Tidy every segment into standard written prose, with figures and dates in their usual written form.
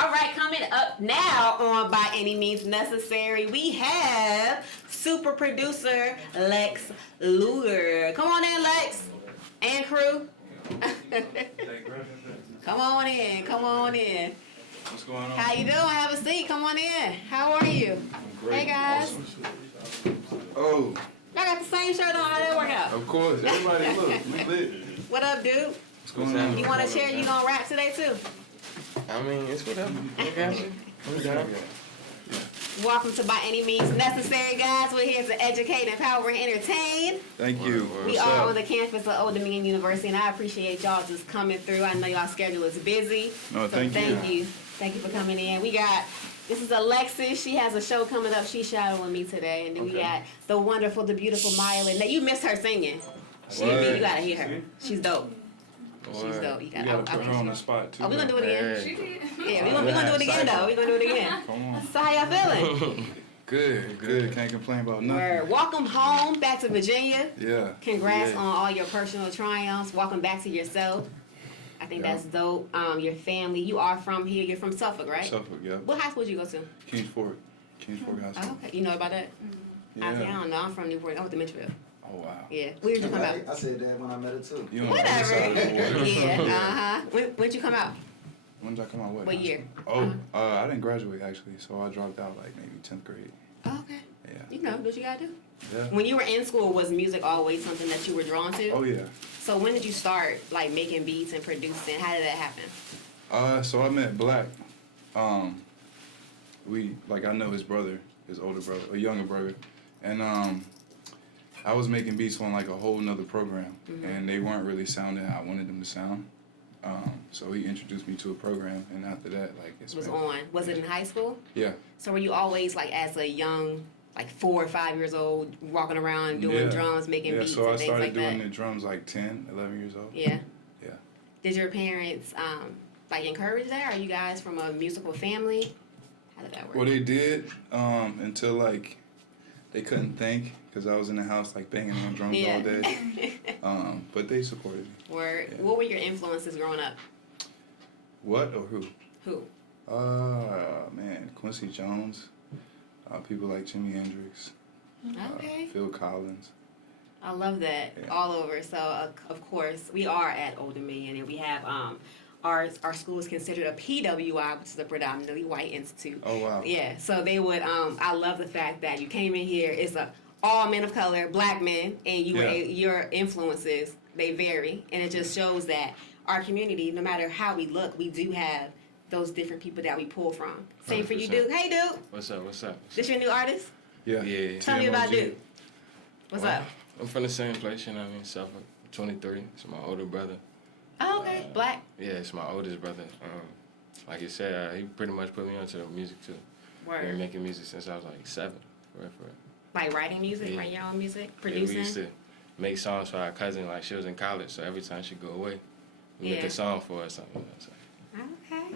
All right, coming up now on By Any Means Necessary, we have super producer Lex Luger. Come on in, Lex and crew. Come on in, come on in. What's going on? How you doing? Have a seat. Come on in. How are you? I'm great. Hey guys. Awesome. Oh, Y'all got the same shirt on. How that work out? of course. Everybody look. We lit. What up, dude? What's going on? You want to share? You gonna rap today too? I mean, it's whatever. I got you. I'm down. Welcome to By Any Means Necessary, guys. We're here to educate, empower, and entertain. Thank you. We What's are up? on the campus of Old Dominion University, and I appreciate y'all just coming through. I know y'all schedule is busy. No, thank you. Thank you for coming in. This is Alexis. She has a show coming up. She's shadowing me today. And then we got the wonderful, the beautiful Myla. Now, you missed her singing. You gotta hear her. She's dope. She's dope. You You gotta put her on the spot too. Oh, we're gonna do it again. She did. Yeah, we're gonna do it again though. We're gonna do it again. Come on. So how y'all feeling? Good. Can't complain about nothing. Word. Welcome home back to Virginia. Yeah. Congrats Yeah. on all your personal triumphs. Welcome back to yourself. I think Yeah. that's dope. Your family. You are from here. You're from Suffolk, right? Suffolk, yeah. What high school did you go to? Kings Fork High Oh, School. okay. You know about that? I Yeah. don't know. I'm from Newport. I went to Mitchellville. Oh wow. Yeah. Where did you come out? I said that when I met her too. You on the other Whatever. side of the water. Yeah. When did you come out? When did I come out? What year? Oh, I didn't graduate actually, so I dropped out like maybe 10th grade. Oh, okay. Yeah. You know what you gotta do. Yeah. When you were in school, was music always something that you were drawn to? Oh yeah. So when did you start like making beats and producing? How did that happen? So I met Black. I know his brother, his older brother, a younger brother, and I was making beats on like a whole nother program, and they weren't really sounding how I wanted them to sound. So he introduced me to a program, and after that, like it's Was been- on. Was it in high school? Yeah. So were you always like as a young, like 4 or 5 years old, walking around doing Yeah. drums, making Yeah. beats So I and things started like doing that? the drums like 10, 11 years old. Yeah. Yeah. Did your parents like encourage that? Are you guys from a musical family? How did that work? Well, they did until like they couldn't think because I was in the house like banging on drums all day. But they supported me. Word. Yeah. What were your influences growing up? What or who? Who? Man, Quincy Jones, people like Jimi Hendrix, Okay. Phil Collins. I love that. Yeah. All over. So of course we are at Old Dominion, and we have our school is considered a PWI, which is a predominantly white institute. Oh wow. Yeah. So they would. I love the fact that you came in here. It's all men of color, black men, and your influences they vary, and it just shows that our community, no matter how we look, we do have those different people that we pull from. Same for you, 100%. Duke. Hey, Duke. What's up? This your new artist? Yeah. Yeah. Tell me about TMOG. Duke. What's Well, up? I'm from the same place, you know what I mean? Suffolk, 23. It's my older brother. Oh, okay. Black. Yeah, it's my oldest brother. Like you said, he pretty much put me onto the music too. I've been Word. making music since I was like 7. For real. Like writing music, Yeah. writing your own music, Yeah, we producing. used to make songs for our cousin. Like she was in college, so every time she'd go away, we make Yeah. a song for her or something. You know, so. Okay.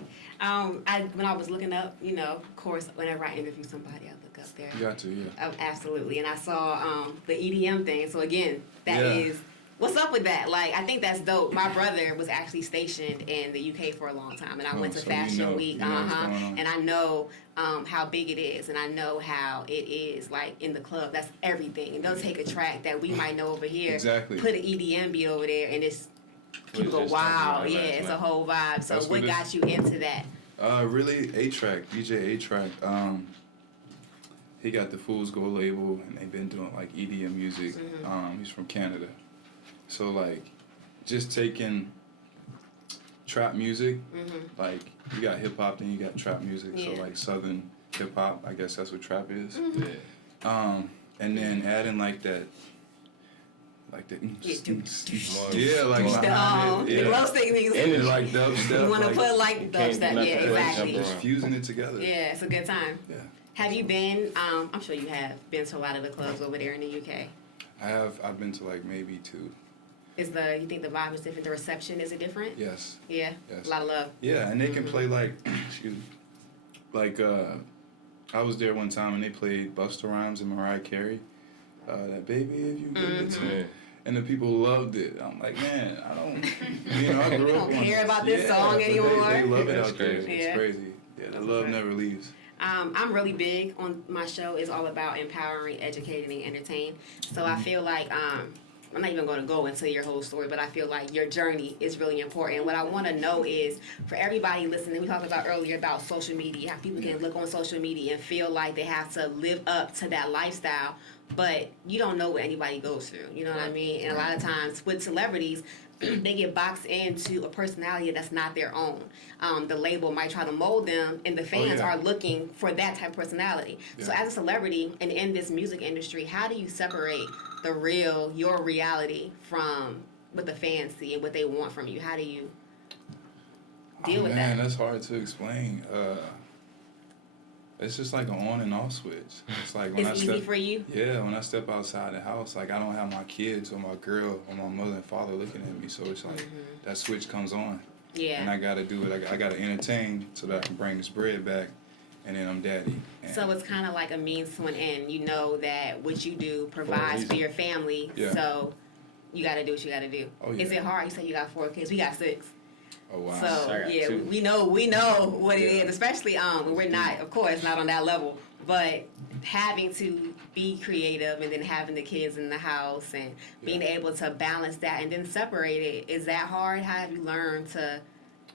When I was looking up, of course, whenever I interview somebody, I look up there. You got to, yeah. Oh, absolutely. And I saw the EDM thing. So again, that Yeah. is what's up with that? Like, I think that's dope. My brother was actually stationed in the UK for a long time, and I went to so you Fashion know- Week. you know what's going on. And I know how big it is, and I know how it is like in the club. That's everything. And they'll take a track that we might know over here, Exactly. put an EDM beat over there, and it's people go just talking wow. about Yeah, last it's a night. whole vibe. So That's what what it got is. you into that? Really, A-Track, DJ A-Track. He got the Fool's Gold label, and they've been doing like EDM music. He's from Canada, so like just taking trap music. Like you got hip hop, then you got trap music. Yeah. So like Southern hip hop, I guess that's what trap is. Yeah. And then adding like that. Yeah, like behind it. the glow stick niggas. And it's like dubstep. You want to like, put like can't do dubstep. nothing Yeah, but exactly. jump just fusing it together. Yeah, it's a good time. Yeah. Have you been, I'm sure you have, been to a lot of the clubs over there in the UK? I've been to like maybe 2. You think the vibe is different? The reception, is it different? Yes. Yeah? Yes. A lot of love. Yeah, and they can play like, excuse me, like I was there one time and they played Busta Rhymes and Mariah Carey. That baby, if you give it to me. and the people loved it. I'm like, man, I don't, you know, I grew up don't on care this. about this Yeah, song but anymore. They love it That's out there. crazy. It's Yeah. crazy. Yeah, the love never leaves. I'm really big on my show. It's all about empowering, educating, and entertaining. So I feel like I'm not even going to go into your whole story, but I feel like your journey is really important. What I want to know is for everybody listening, we talked about earlier about social media, how people can look on social media and feel like they have to live up to that lifestyle, but you don't know what anybody goes through. You know what I mean? And a lot of times with celebrities, they get boxed into a personality that's not their own. The label might try to mold them, and the fans yeah. are looking for that type of personality. Yeah. So as a celebrity and in this music industry, how do you separate the real, your reality from what the fans see and what they want from you? How do you deal with Man, that? that's hard to explain. It's just like an on and off switch. It's like when It's I easy step, for you? yeah, when I step outside the house, like I don't have my kids or my girl or my mother and father looking at me, so it's like that switch comes on, and Yeah. I gotta do it. I gotta entertain so that I can bring this bread back, and then I'm daddy. And So it's kind of like a means to an end. You know that what you do provides for reason. your family, Yeah. so you got to do what you got to do. Oh, yeah. Is it hard? You say you got 4 kids. We got 6. oh wow. So I got yeah, 2. we know what it Yeah. is, especially when we're not, of course, not on that level. But having to be creative and then having the kids in the house and being able to balance that and then separate it, is that hard? How have you learned to?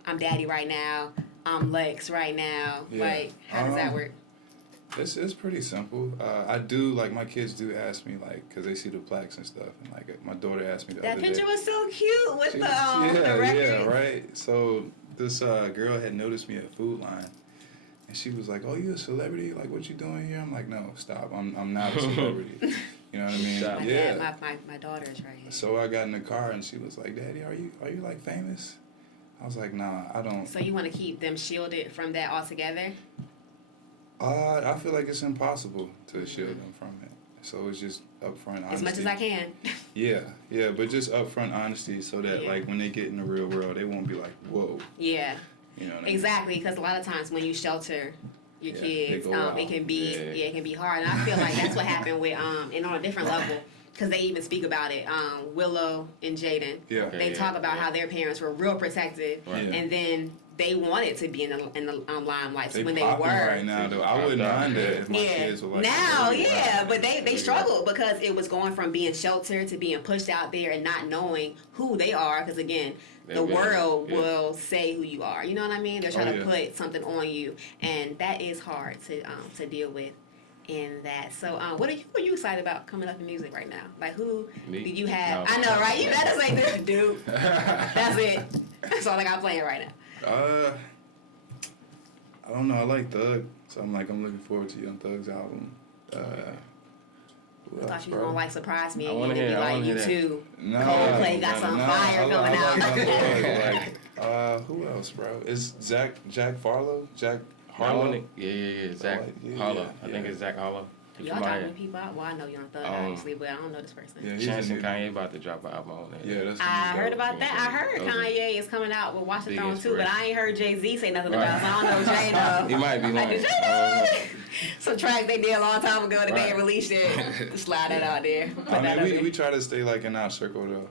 I'm daddy right now. I'm Lex right now. Yeah. Like, how does that work? It's pretty simple. I do, like, my kids do ask me, like, because they see the plaques and stuff, and like my daughter asked me the That other picture day. was so cute with She- the record. yeah, right. So this girl had noticed me at Food Line, and she was like, "Oh, you a celebrity? Like, what you doing here?" I'm like, "No, stop. I'm not a celebrity." You know what I mean? Stop. My Yeah. dad, my daughter's right here. So I got in the car, and she was like, "Daddy, are you like famous?" I was like, "Nah, I don't." So you want to keep them shielded from that altogether? I feel like it's impossible to shield them from it. So it's just upfront honesty. As much as I can. Yeah, but just upfront honesty so that Yeah. like when they get in the real world, they won't be like, "Whoa," Yeah. you know what I mean? Exactly, because a lot of times when you shelter your Yeah, kids, they go out. it can be Yeah. it can be hard, and I feel like that's what happened with and on a different level, because they even speak about it. Willow and Jaden, Yeah. Okay. they talk about yeah. how their parents were real protective, Right. Yeah. and then they wanted to be in the limelight. So They when they popping were, right now though. I wouldn't mind that if my yeah. kids were like Now, really yeah, wild. but they struggled because it was going from being sheltered to being pushed out there and not knowing who they are. Because again, the Yeah, world yeah. will say who you are. You know what I mean? They're trying to yeah. put something on you, and that is hard to deal with. In that, so what are you excited about coming up in music right now? Like who Me? do you have? No. I know, right? You better say this, dude. That's it. That's all I got playing right now. I don't know. I like Thug, so I'm looking forward to Young Thug's album. Who I else, thought you were bro? gonna like surprise me I and wanna you'd be hear- I like, wanna you hear that. too. Nah, Coldplay got some fire I coming like out. Young Thug. Who else, bro? Is Jack Harlow? Jack Harlow? Yeah. Zach yeah, Harlow. I think yeah. it's Zach Harlow. He Y'all from out dropping here. people out? Well, I know Young Thug, Um, obviously, but I don't know this person. Yeah, he's Chance a and new- Kanye about to drop an album on there. Yeah, that's. I gonna be heard dope. about that. I heard Those are- Kanye is coming out with Watch the Big Throne too, but I ain't heard Jay-Z say nothing Right. about it, so I don't know Jay though. He might be Like, lying. did Jay know? Some tracks they did a long time ago that they Right. ain't released it. Slide that out there. Put I that mean, out there. we try to stay like in our circle though.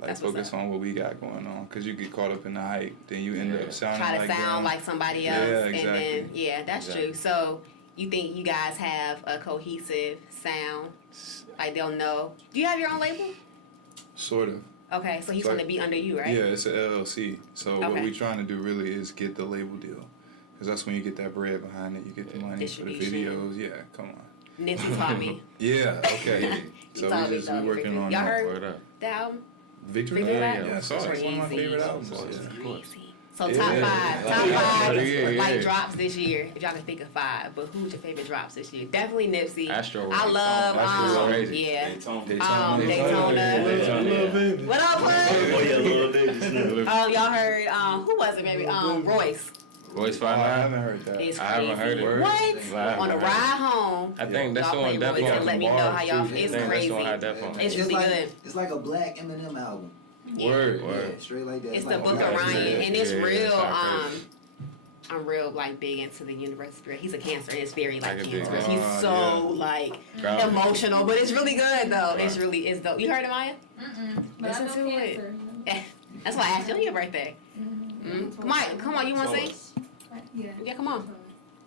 Like That's what's focus up. on what we got going on, cause you get caught up in the hype, then you end Yeah. up sounding Try to like sound them. like somebody Yeah, else, exactly. and then that's Exactly. true. So you think you guys have a cohesive sound? Like they'll know. Do you have your own label? Sort of. Okay, so he's So- going to be under you, right? Yeah, it's an LLC. So what Okay. we're trying to do really is get the label deal, because that's when you get that bread behind it. You get the money for the Distribution. videos. Yeah, come on. Nipsey taught me. Yeah, okay. He So taught me, we though. working on Y'all that. heard Word up. the album? Victory Victory Lap? Lap? Yeah, so it's one of my Crazy. favorite albums. Of course. Yeah. Of course. So Yeah. top five, Yeah. like drops this year. If y'all can think of 5, but who's your favorite drops this year? Definitely Nipsey. Astro. I love, Astro's crazy. yeah. Daytona. Daytona. What up, bud? Oh yeah, little baby. Y'all heard, who was it, baby? Royce. Royce Oh, I 5'9". haven't heard that. It's I haven't crazy. heard it. What? Live. On the ride home. I think that's the Y'all one. play Royce and let me know how y'all. I It's think that's crazy. the one had that phone. It's really like, good. It's like a black Eminem album. Word. Word. Straight like that. It's the like Book of a black Ryan, Yeah, and it's yeah, real. it's not crazy. I'm real like big into the universe spirit. He's a Cancer, and it's very like I can dig cancerous. that. He's so Yeah. like Grounded. emotional, but it's really good though. Right. It's dope. You heard it, Maya? But Listen I to know it. cancer. That's why I asked you on your birthday. Come on, you want to sing? Yeah. Yeah, come on.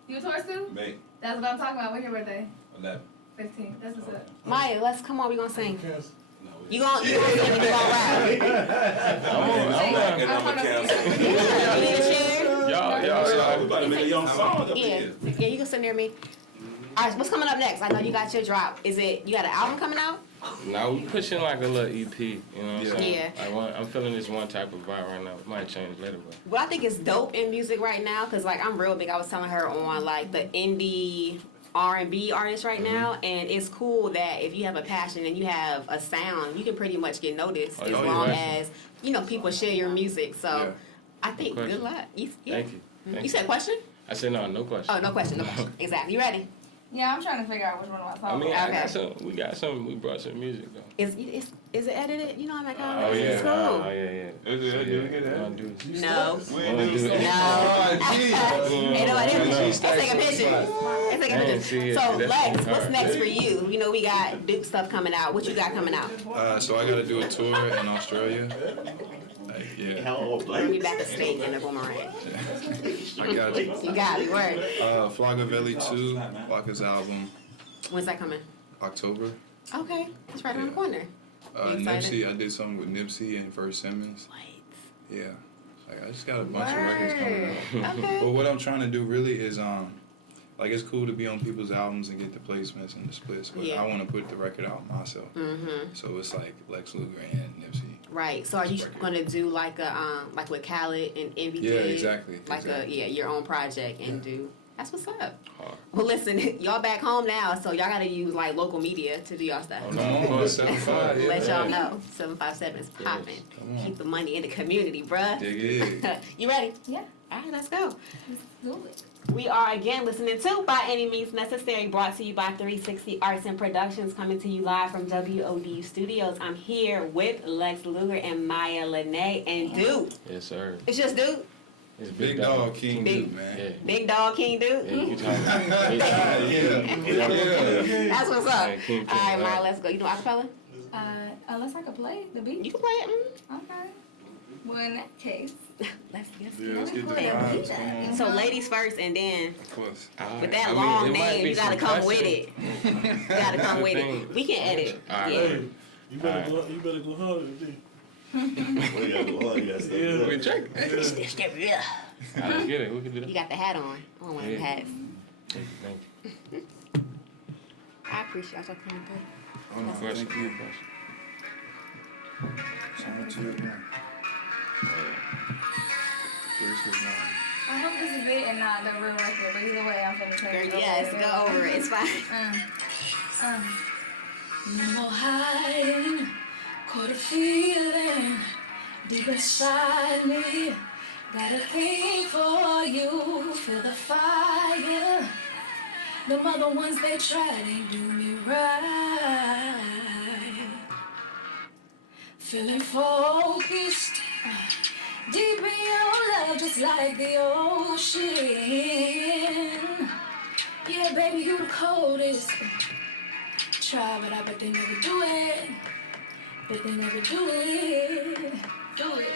You a Taurus too? May That's what I'm talking about. When's your birthday? 11. 15. That's what's up. Maya, let's come on. We gonna sing. No, You gonna sing and you gonna rap. and I'm a cancer. You need a chair? We about to make a young song up Yeah, here. yeah. You can sit near me. All right, what's coming up next? I know you got your drop. You got an album coming out? Now we pushing like a little EP, you know what I'm saying? Yeah. I'm feeling this one type of vibe right now. It might change later, but What I think is dope in music right now, cause like I'm real big. I was telling her on like the indie R&B artists right now, and it's cool that if you have a passion and you have a sound, you can pretty much get noticed as long as people share your music. So Yeah. I think No question. good luck. thank you. You said question? I said no question. Oh, no question. Exactly. You ready? Yeah, I'm trying to figure out which one of my songs. I mean, Okay. we got some. We brought some music though. Is it edited? You know I'm at college. Oh yeah, It's cool. Is it? Yeah, You get we that? gonna do this. No. We gonna do it. No. Ain't nobody. Let's take a picture. Let's take a Man, picture. see it. So That's Lex, hard. what's next for you? You know we got Duke stuff coming out. What you got coming out? So I gotta do a tour in Australia. Like, yeah, How old? Bring me back a steak and a boomerang. I got you. You got it. Word. Flockavelli 2, Flocka's album, When's that coming? October. Okay, it's right around the corner. You excited? Nipsey, I did something with Nipsey and First Simmons. Wait. Yeah, like I just got a bunch of records coming out. Okay. But what I'm trying to do really is like it's cool to be on people's albums and get the placements and the splits, but Yeah. I want to put the record out myself. So it's like Lex Luger and Nipsey. Right. So are you gonna do like a like with Khaled and Envy? Yeah, did? exactly. Like your own project and do. That's what's up. Hard. Well, listen, y'all back home now, so y'all gotta use like local media to do y'all stuff. Oh, no. Come on, 7-5. Let y'all know. 757 is popping. Come on. Keep the money in the community, bruh. Dig it. You ready? Yeah. All right, let's go. Do it. We are again listening to By Any Means Necessary, brought to you by 360 Arts and Productions, coming to you live from WODU Studios. I'm here with Lex Luger and Maya Lene and Duke. Yes, sir. It's just Duke? It's Big dog King Big- Duke, man. Yeah. Big Dog King Duke? Yeah, you talking. That's what's up. Yeah, King All right, Duke. Maya, let's go. You know acapella? Unless I could play the beat. You can play it. Okay. Well, in that case. Let's Yeah, let's get the Okay. vibes. Come on. So ladies first, and then Of course. with that I mean, long it might name, be you gotta some come with question. it. You gotta come with thing. it. We can edit. All right. Yeah. Hey, you better go harder than me. We gotta go hard, you gotta stay Yeah. We check. Stitch that real. Let's get it. We can do that. You got the hat on. I want one of them Yeah. hats. Thank you. I appreciate y'all coming through. Oh, no, Question. thank you. Shout out to it, man. Where's his name? I hope this is it and not the real record, but either way, I'm finna Girl, take it. yes, go over it. It's fine. No more hiding, caught a feeling deep inside me. Got a thing for you, feel the fire. Them other ones they try, they do me right. Feeling focused, deep in your love, just like the ocean. Yeah, baby, you the coldest. Try, but I bet they never do it. But they never do it. Do it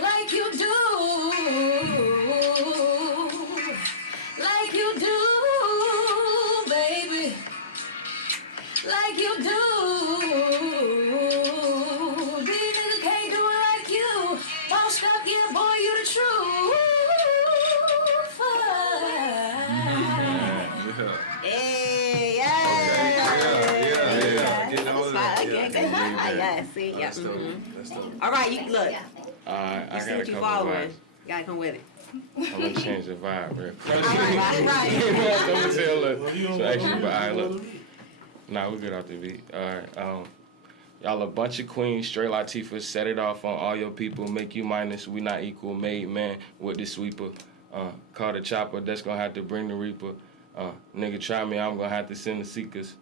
like you do. Like you do, baby. Like you do. These niggas can't do it like you. Bossed up, yeah, boy, you the truth. Hey, yeah. Getting all of that. Yeah, see, yeah. That's dope. That's dope. All right, you look. You I see got a what you couple following. vibes. Gotta come with it. I'm gonna change the vibe real quick. All right. Don't tell look. Well, you don't So actually, know. but I look. Nah, we good off the beat. Alright, y'all a bunch of queens, straight Latifah, set it off on all your people, make you minus, we not equal, made man with the sweeper. Call the chopper, that's gonna have to bring the reaper. Nigga try me, I'm gonna have to send the seekers.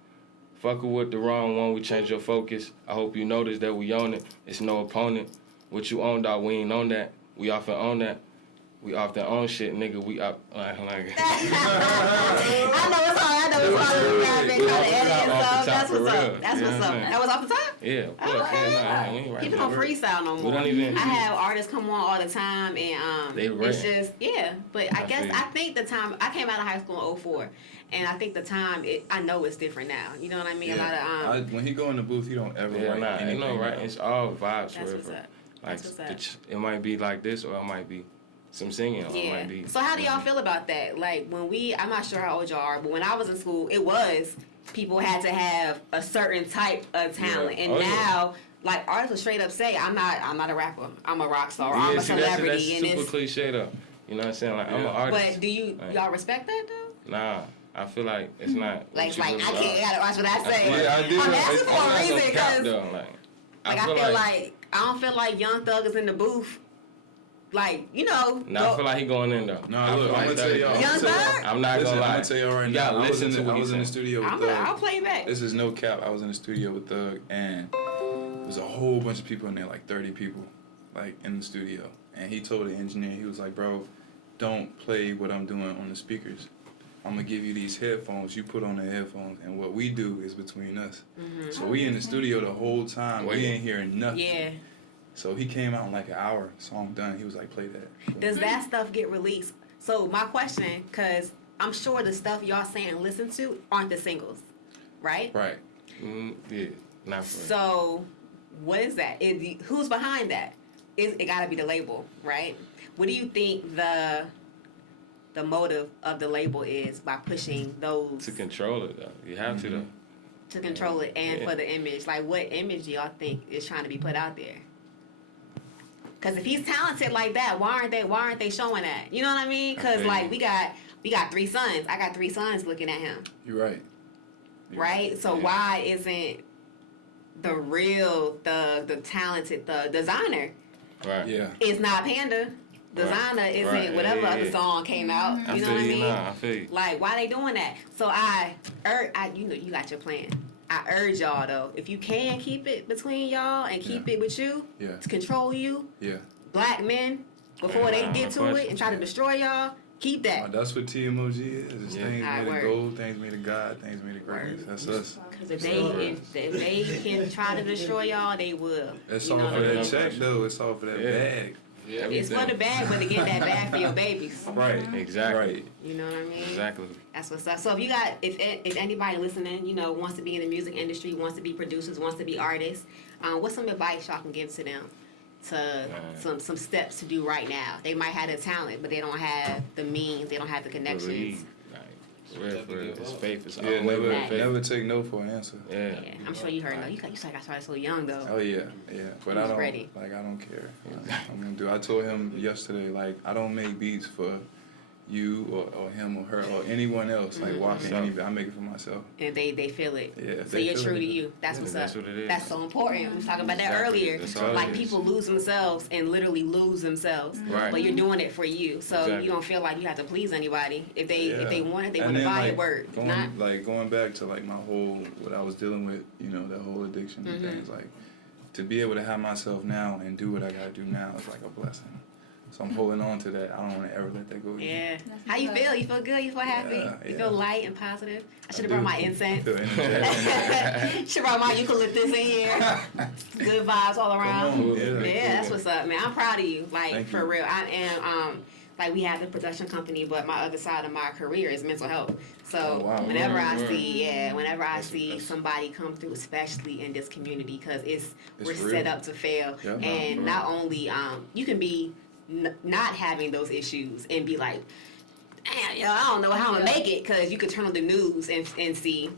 Fucker with the wrong one, we change your focus. I hope you notice that we own it, it's no opponent. What you own, dog, we ain't on that, we often own that. we off their own shit, nigga. We up like. I know it's hard. Trying to edit and stuff. That's what's up. That's what's up. That was off the top? Yeah, of course. Okay. Yeah, we ain't People writing don't freestyle no We more. don't even. I have artists come on all the time, and They it's rap. just But I guess feel you. I think the time I came out of high school in 04, and I think the time I know it's different now. You know what I mean? A lot of when he go in the booth, he don't ever Yeah, write nah, anything. ain't no right. down. It's all vibes That's for what's real. up. Like That's what's up. it might be like this, or it might be some singing, or it Yeah. might be. So how do y'all feel about that? Like when I'm not sure how old y'all are, but when I was in school, it was people had to have a certain type of talent, Yeah. and Oh, yeah. now like artists will straight up say, I'm not a rapper, I'm a rock star, Yeah, I'm a see, that's celebrity, and super it's. cliche though. You know what I'm saying? Like I'm an artist. But do y'all respect that though? Nah, I feel like it's not. Like what it's you like really I are. can't gotta watch what I say. Yeah, I do. I'm asking It's- for I'm a not reason gonna cap, because though, I feel like I don't feel like Young Thug is in the booth. Like, you know. Nah, I feel like he going in though. No, I look, feel I'm like gonna tell y'all. Young Thug? I'm not Listen, gonna lie. I'm gonna tell y'all right You now. gotta listen to what I he was in the saying. studio with I'll Thug. play it back. This is no cap. I was in the studio with Thug, and there was a whole bunch of people in there, like 30 people, like in the studio. And he told the engineer, he was like, "Bro, don't play what I'm doing on the speakers. I'm gonna give you these headphones. You put on the headphones, and what we do is between us." So we in the studio the whole time. We ain't hearing nothing. Yeah. So he came out in like an hour. Song done. He was like, "Play that." Does that stuff get released? So my question, because I'm sure the stuff y'all saying listen to aren't the singles, right? Right. Yeah, not for real. So what is that? Who's behind that? It got to be the label, right? What do you think the motive of the label is by pushing those To control it though, you have to though. to control it and Yeah. for the image? Like, what image do y'all think is trying to be put out there? Because if he's talented like that, why aren't they showing that? You know what I mean? Because Okay. like we got 3 sons. I got 3 sons looking at him, You're right. right? So Yeah. why isn't the real the talented the designer Right. Yeah. is not Panda? Designer isn't Right. whatever Yeah, other yeah. song came out. I You know feel what I you. mean? Nah, I feel you. Like, why they doing that? So you know, you got your plan. I urge y'all though, if you can keep it between y'all and keep it with you Yeah. to control you, Yeah. black men, before they Nah, get no to question. it and try to destroy y'all, keep that. That's what TMOG is. It's Yeah. things I made of work. gold, things made of God, things made of greatness. That's us. Because if they can try to destroy y'all, they will. That's You all know for what I that mean? check, though. It's all for that Yeah. bag. Yeah, It's for the bag, but to get that bag for your babies. Right. Exactly. Right. You know what I mean? Exactly. That's what's up. So if anybody listening, you know, wants to be in the music industry, wants to be producers, wants to be artists, what's some advice y'all can give to them to some steps to do right now? They might have the talent, but they don't have the means, they don't have the connections. Believe. Like, for real. It's faith. It's Yeah, unwavering faith. never take no for an answer. Yeah. Yeah, I'm sure you heard. No, you said I started so young though. Oh yeah, yeah. But I He's don't ready. like. I don't care. I'm gonna do. I told him yesterday, like, I don't make beats for you or him or her or anyone else. Like watching anybody, I make it for myself. And they feel it. Yeah, if So they you're feel true it, to you. That's what's That's up. what it is. That's so important. We was talking about that Exactly. earlier. That's all Like it is. people lose themselves and literally lose themselves. Right. But you're doing it for you. So Exactly. you don't feel like you have to please anybody. If they want it, they And want to then, buy like, it, word. If Going, not, going back to like my whole what I was dealing with, you know, that whole addiction and things, like to be able to have myself now and do what I gotta do now is like a blessing. So I'm holding on to that. I don't want to ever let that go. yeah. How you feel? You feel good? You feel happy? Yeah, You yeah. feel light and positive? I should have do. brought my incense. Feel energetic. Should brought my eucalyptus in here. Good vibes all around. Come on. Yeah, Yeah. that's what's up, man. I'm proud of you. Like, Thank for you. real. I am, like, we have the production company, but my other side of my career is mental health. So Oh, wow. whenever I Word. see somebody come through, especially in this community, because we're real. set up to fail. Yeah, no, And for not only, you can be not having those issues and be like, damn, yo, I don't know how I'm gonna make it, because you could turn on the news and see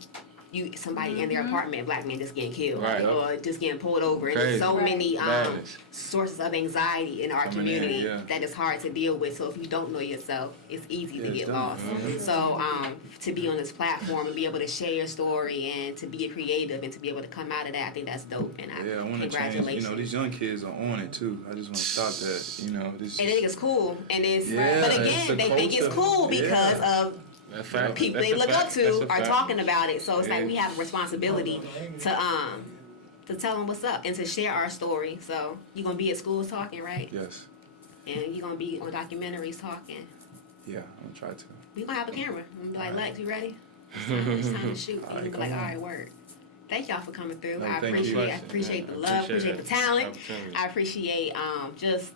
somebody in their apartment, black man, just getting killed, Right. or just getting pulled over. And Crazy. there's so many Madness. sources of anxiety in our Coming in, community yeah. that is hard to deal with. So if you don't know yourself, it's easy to Yeah, get it's lost. definitely. So to be on this platform and be able to share your story and to be a creative and to be able to come out of that, I think that's dope. And Yeah, I want to change. congratulations. You know, these young kids are on it too. I just want to stop that. You know, this. And they think it's cool, and it's Yeah, but it's again, the they think it's culture. cool because Yeah. of That's fact. people That's they a look fact. up That's to a are fact. talking about it. So it's Yeah. like we have a responsibility to tell them what's up and to share our story. So you gonna be at school talking, right? Yes. and you're gonna be on documentaries talking. Yeah, I'm gonna try to. We gonna have a camera. I'm gonna be like, All right. Lex, you ready? It's time to shoot. All You right, gonna be come like, all on. right, work. Thank y'all for coming through. No, I thank you. appreciate the Yeah, love, appreciate the talent. opportunity. I appreciate just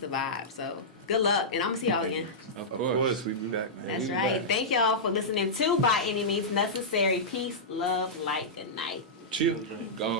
the vibe. So good luck, and I'm gonna see y'all again. Of Of course. course, we be back, man. That's we be right. back. Thank y'all for listening to By Any Means Necessary. Peace, love, light, good night. Chill. Gone.